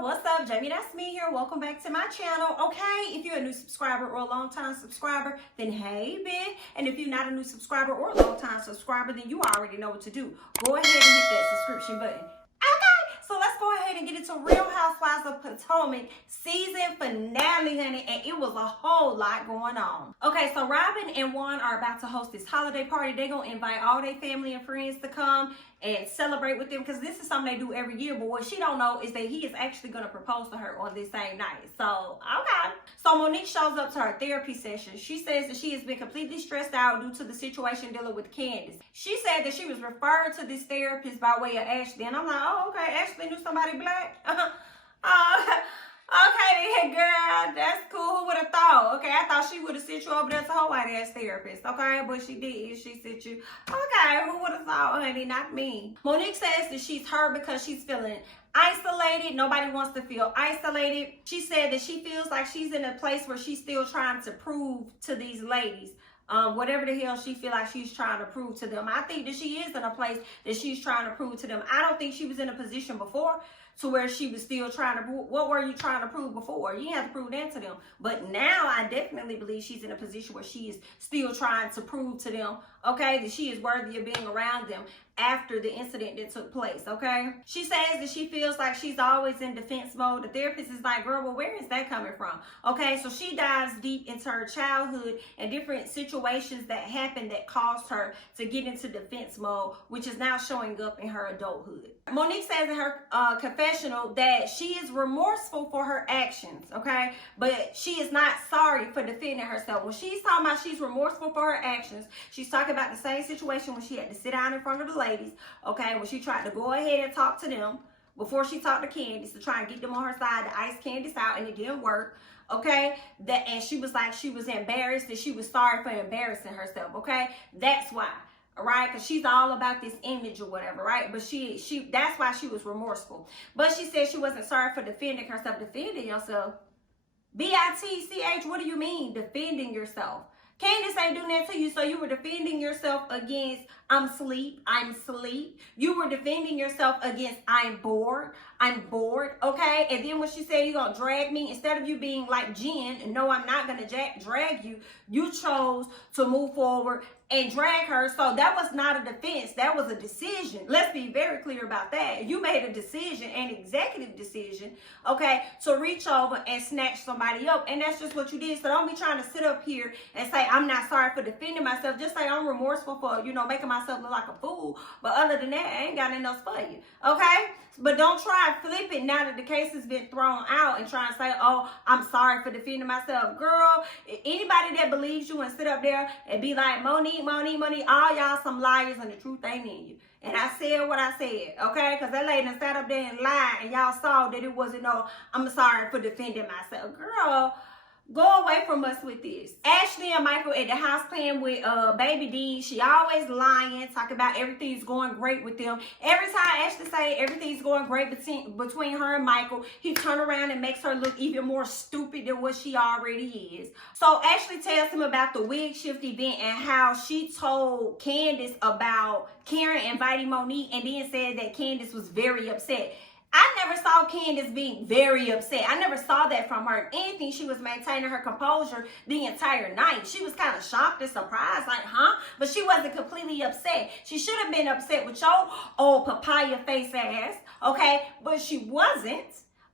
y'all, what's up? Jamithatsme here. Welcome back to my channel. Okay, if you're a new subscriber or a long time subscriber, then hey bitch. And if you're not a new subscriber or a long time subscriber, then you already know what to do. Go ahead and hit that subscription button. Okay, so let's go ahead and get into Real Housewives of Potomac season finale, honey, and it was a whole lot going on. Okay, so Robyn and Juan are about to host this holiday party. They're gonna invite all their family and friends to come and celebrate with them, because this is something they do every year. But what she don't know is that he is actually going to propose to her on this same night. So, okay. So Monique shows up to her therapy session. She says that she has been completely stressed out due to the situation dealing with Candiace. She said that she was referred to this therapist by way of Ashley. And I'm like, oh, okay, Ashley knew somebody black? Okay, then, girl, that's cool. Who would have thought? Okay, I thought she would have sent you over there to her white ass therapist. Okay, but she did. She sent you. Okay, who would have thought, honey? Not me. Monique says that she's hurt because she's feeling isolated. Nobody wants to feel isolated. She said that she feels like she's in a place where she's still trying to prove to these ladies whatever the hell she feel like she's trying to prove to them. I think that she is in a place that she's trying to prove to them. I don't think she was in a position before to where she was still trying to prove. What were you trying to prove before? You didn't have to prove that to them. But now I definitely believe she's in a position where she is still trying to prove to them, okay, that she is worthy of being around them after the incident that took place, okay? She says that she feels like she's always in defense mode. The therapist is like, girl, well, where is that coming from? Okay, so she dives deep into her childhood and different situations that happened that caused her to get into defense mode, which is now showing up in her adulthood. Monique says in her confessional that she is remorseful for her actions, okay? But she is not sorry for defending herself. When she's talking about she's remorseful for her actions, she's talking about the same situation when she had to sit down in front of the ladies, okay, when she tried to go ahead and talk to them before she talked to Candiace to try and get them on her side to ice Candiace out, and it didn't work, okay? And she was like, she was embarrassed and she was sorry for embarrassing herself, okay? That's why. All right, because she's all about this image or whatever, right? But she that's why she was remorseful. But she said she wasn't sorry for defending herself. Defending yourself, B-I-T-C-H, what do you mean defending yourself? Candiace ain't doing that to you, so you were defending yourself against I'm sleep. You were defending yourself against I'm bored, okay? And then when she said you're going to drag me, instead of you being like Jen, and no, I'm not going to drag you, you chose to move forward and drag her. So that was not a defense. That was a decision. Let's be very clear about that. You made a decision, an executive decision, okay, to reach over and snatch somebody up. And that's just what you did. So don't be trying to sit up here and say, I'm not sorry for defending myself. Just say I'm remorseful for, making myself look like a fool. But other than that, I ain't got nothing else for you, okay? But don't try and flip it now that the case has been thrown out and try and say, oh, I'm sorry for defending myself. Girl, anybody that believes you and sit up there and be like, Monique, all y'all some liars and the truth ain't in you. And I said what I said, okay? Because that lady sat up there and lied and y'all saw that it wasn't no, I'm sorry for defending myself. Girl, go away from us with this. Ashley and Michael at the house playing with Baby D. She always lying, talking about everything's going great with them. Every time Ashley say everything's going great between her and Michael, he turn around and makes her look even more stupid than what she already is. So Ashley tells him about the wig shift event and how she told Candiace about Karen inviting Monique, and then said that Candiace was very upset. I never saw Candiace being very upset. I never saw that from her. If anything, she was maintaining her composure the entire night. She was kind of shocked and surprised, like, huh? But she wasn't completely upset. She should have been upset with your old papaya face ass, okay? But she wasn't.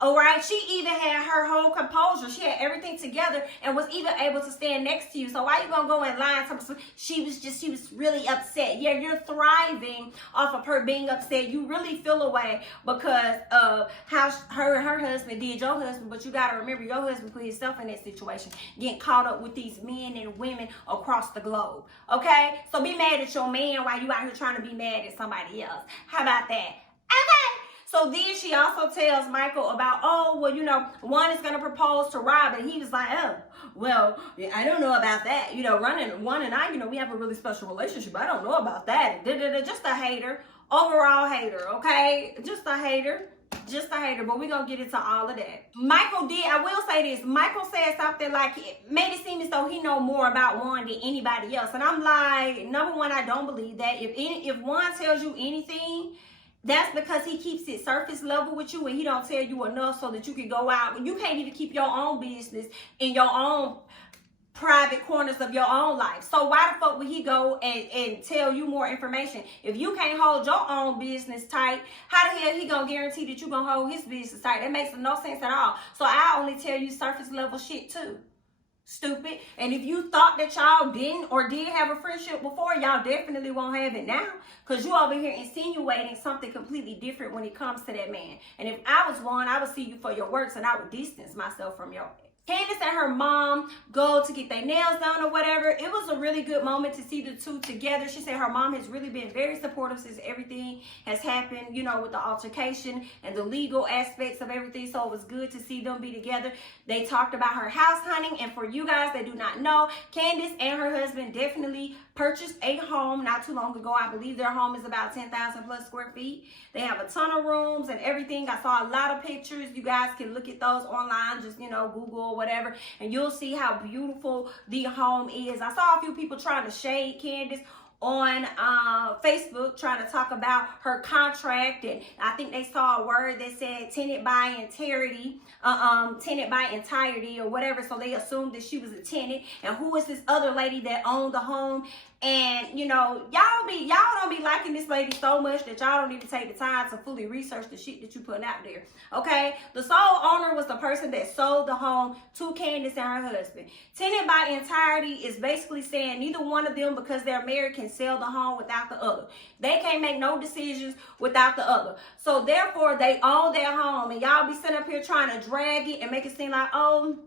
All right, she even had her whole composure. She had everything together and was even able to stand next to you. So why you gonna go and lie and tell me she was really upset? Yeah, you're thriving off of her being upset. You really feel away because of how her husband did your husband. But you gotta remember, your husband put himself in that situation, getting caught up with these men and women across the globe. Okay, so be mad at your man while you out here trying to be mad at somebody else. How about that? Okay. So then she also tells Michael about, oh, well, Juan is going to propose to Robyn. He was like, oh, well, I don't know about that. Juan and I, we have a really special relationship. I don't know about that. Just a hater. Overall hater, okay? Just a hater. But we're going to get into all of that. Michael did, I will say this. Michael said something like, made it seem as though he know more about Juan than anybody else. And I'm like, number one, I don't believe that. If Juan tells you anything, That's because he keeps it surface level with you and he don't tell you enough so that you can go out. You can't even keep your own business in your own private corners of your own life. So why the fuck would he go and tell you more information? If you can't hold your own business tight, how the hell he gonna guarantee that you gonna hold his business tight? That makes no sense at all. So I only tell you surface level shit too. Stupid. And if you thought that y'all didn't or did have a friendship before, y'all definitely won't have it now. Because you over here insinuating something completely different when it comes to that man. And if I was one, I would see you for your works and I would distance myself from your Candiace and her mom go to get their nails done or whatever. It was a really good moment to see the two together. She said her mom has really been very supportive since everything has happened, you know, with the altercation and the legal aspects of everything. So it was good to see them be together. They talked about her house hunting. And for you guys that do not know, Candiace and her husband definitely purchased a home not too long ago. I believe their home is about 10,000 plus square feet. They have a ton of rooms and everything. I saw a lot of pictures. You guys can look at those online. Just, you know, Google or whatever. And you'll see how beautiful the home is. I saw a few people trying to shade Candiace on Facebook, trying to talk about her contract, and I think they saw a word that said tenant by entirety, tenant by entirety or whatever, so they assumed that she was a tenant. And who is this other lady that owned the home? And you know, y'all don't be liking this lady so much that y'all don't even take the time to fully research the shit that you put out there. Okay, the sole owner was the person that sold the home to Candiace and her husband. Tenant by entirety is basically saying neither one of them, because they're married, can sell the home without the other. They can't make no decisions without the other. So therefore, they own their home, and y'all be sitting up here trying to drag it and make it seem like, oh,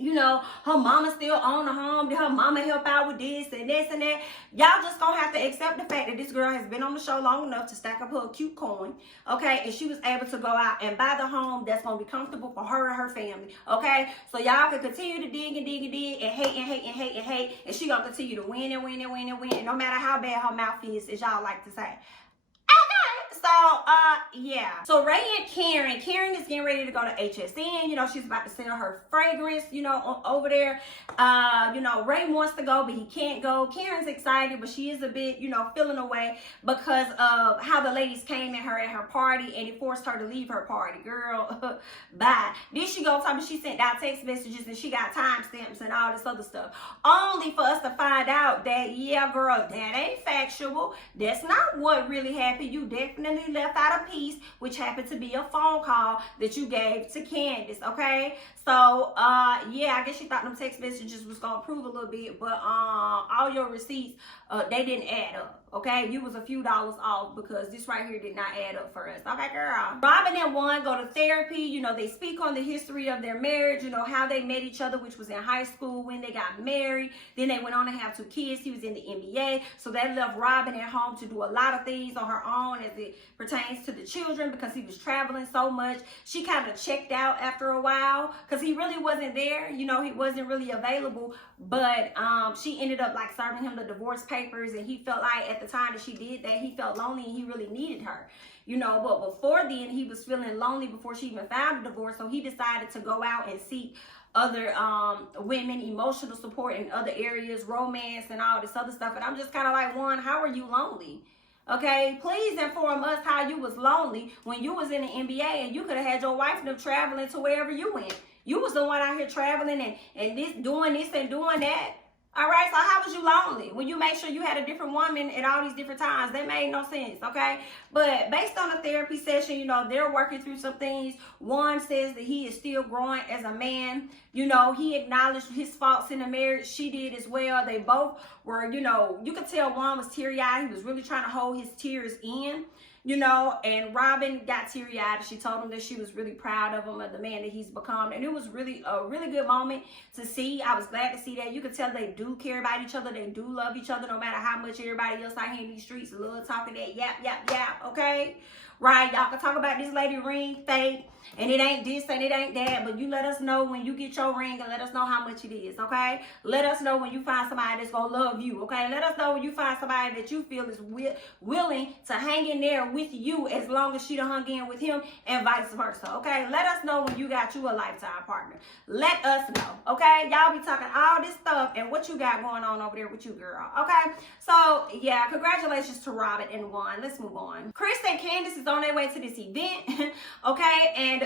you know, her mama still own the home. Did her mama help out with this and this and that? Y'all just gonna have to accept the fact that this girl has been on the show long enough to stack up her cute coin, okay? And she was able to go out and buy the home that's gonna be comfortable for her and her family, okay? So y'all can continue to dig and dig and dig and hate and hate and hate and hate, and she gonna continue to win and win and win and win, and no matter how bad her mouth is, as y'all like to say. So, yeah. So, Ray and Karen is getting ready to go to HSN. You know, she's about to sell her fragrance, you know, over there. You know, Ray wants to go, but he can't go. Karen's excited, but she is a bit, you know, feeling away because of how the ladies came at her party, and it forced her to leave her party. Girl, bye. Then she goes, she sent out text messages, and she got timestamps and all this other stuff. Only for us to find out that, yeah, girl, that ain't factual. That's not what really happened. You definitely left out a piece, which happened to be a phone call that you gave to Candiace, okay? So, yeah, I guess she thought them text messages was gonna prove a little bit, but all your receipts, they didn't add up, okay? You was a few dollars off because this right here did not add up for us, okay, girl? Robyn and Juan go to therapy. You know, they speak on the history of their marriage, you know, how they met each other, which was in high school, when they got married. Then they went on to have 2 kids. He was in the NBA, so that left Robyn at home to do a lot of things on her own as it pertains to the children because he was traveling so much. She kind of checked out after a while because he really wasn't there. You know, he wasn't really available, but she ended up like serving him the divorce papers, and he felt like at the time that she did that, he felt lonely and he really needed her. You know, but before then, he was feeling lonely before she even found a divorce, so he decided to go out and seek other women, emotional support in other areas, romance and all this other stuff. And I'm just kind of like, Juan, how are you lonely? Okay, please inform us how you was lonely when you was in the NBA and you could have had your wife and them traveling to wherever you went. You was the one out here traveling and this doing this and doing that. All right, so how was you lonely when you made sure you had a different woman at all these different times? That made no sense, okay? But based on the therapy session, you know, they're working through some things. Juan says that he is still growing as a man. You know, he acknowledged his faults in the marriage. She did as well. They both were, you know, you could tell Juan was teary-eyed. He was really trying to hold his tears in. You know, and Robyn got teary-eyed. She told him that she was really proud of him, of the man that he's become. And it was really a really good moment to see. I was glad to see that. You could tell they do care about each other. They do love each other, no matter how much everybody else out here in these streets love talking that yap, yap, yap, okay? right? Y'all can talk about this lady ring fake, and it ain't this and it ain't that, but you let us know when you get your ring and let us know how much it is, okay? Let us know when you find somebody that's gonna love you, okay? Let us know when you find somebody that you feel is willing to hang in there with you as long as she done hung in with him, and vice versa, okay? Let us know when you got you a lifetime partner. Let us know, okay? Y'all be talking all this stuff and what you got going on over there with you, girl, okay? So, yeah, congratulations to Robyn and Juan. Let's move on. Chris and Candiace is on their way to this event, okay? And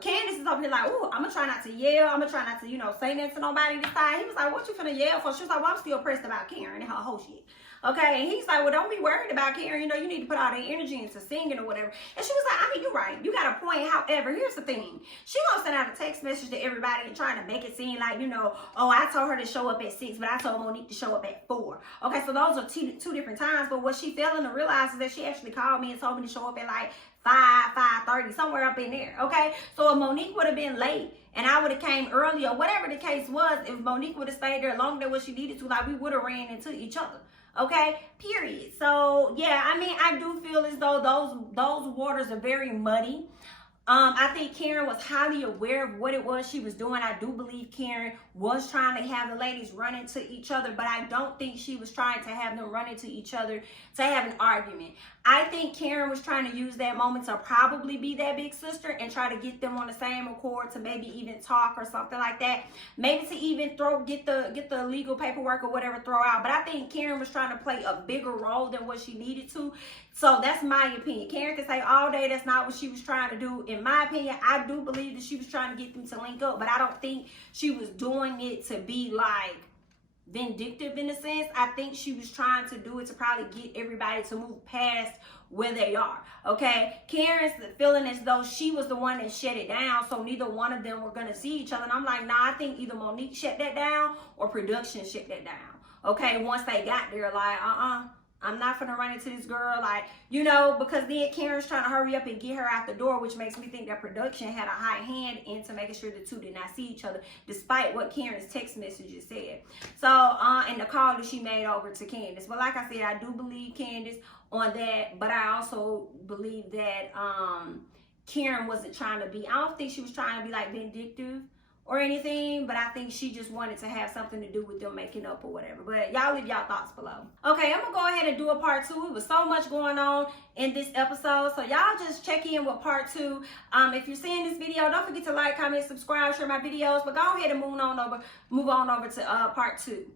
Candiace is over here like, ooh, I'm gonna try not to yell. I'm gonna try not to, you know, say nothing to nobody this time. He was like, what you finna yell for? She was like, well, I'm still pressed about Karen and her whole shit. Okay, and he's like, well, don't be worried about Karen. You know, you need to put all that energy into singing or whatever. And she was like, I mean, you're right. You got a point. However, here's the thing. She gonna send out a text message to everybody and trying to make it seem like, you know, oh, I told her to show up at 6, but I told Monique to show up at 4. Okay, so those are two different times. But what she failing to realize is that she actually called me and told me to show up at like 5:30, somewhere up in there. Okay, so if Monique would have been late and I would have came early or whatever the case was, if Monique would have stayed there longer than what she needed to, like we would have ran into each other. Okay, period. So yeah, I mean, I do feel as though those waters are very muddy. I think Karen was highly aware of what it was she was doing. I do believe Karen was trying to have the ladies run into each other, but I don't think she was trying to have them run into each other to have an argument. I think Karen was trying to use that moment to probably be that big sister and try to get them on the same accord to maybe even talk or something like that. Maybe to even get the legal paperwork or whatever throw out. But I think Karen was trying to play a bigger role than what she needed to. So that's my opinion. Karen can say all day that's not what she was trying to do. In my opinion, I do believe that she was trying to get them to link up, but I don't think she was doing it to be like vindictive in a sense. I think she was trying to do it to probably get everybody to move past where they are. Okay, Karen's feeling as though she was the one that shut it down, so neither one of them were gonna see each other. And I'm like, nah, I think either Monique shut that down or production shut that down. Okay, once they got there, like, I'm not gonna run into this girl, like, you know, because then Karen's trying to hurry up and get her out the door, which makes me think that production had a high hand into making sure the two did not see each other, despite what Karen's text messages said. So, and the call that she made over to Candiace. But like I said, I do believe Candiace on that, but I also believe that Karen wasn't trying to be, I don't think she was trying to be like vindictive or anything, but I think she just wanted to have something to do with them making up or whatever. But y'all leave y'all thoughts below. Okay, I'm gonna go ahead and do a part 2. It was so much going on in this episode, so y'all just check in with part 2. If you're seeing this video, don't forget to like, comment, subscribe, share my videos, but go ahead and move on over to part 2.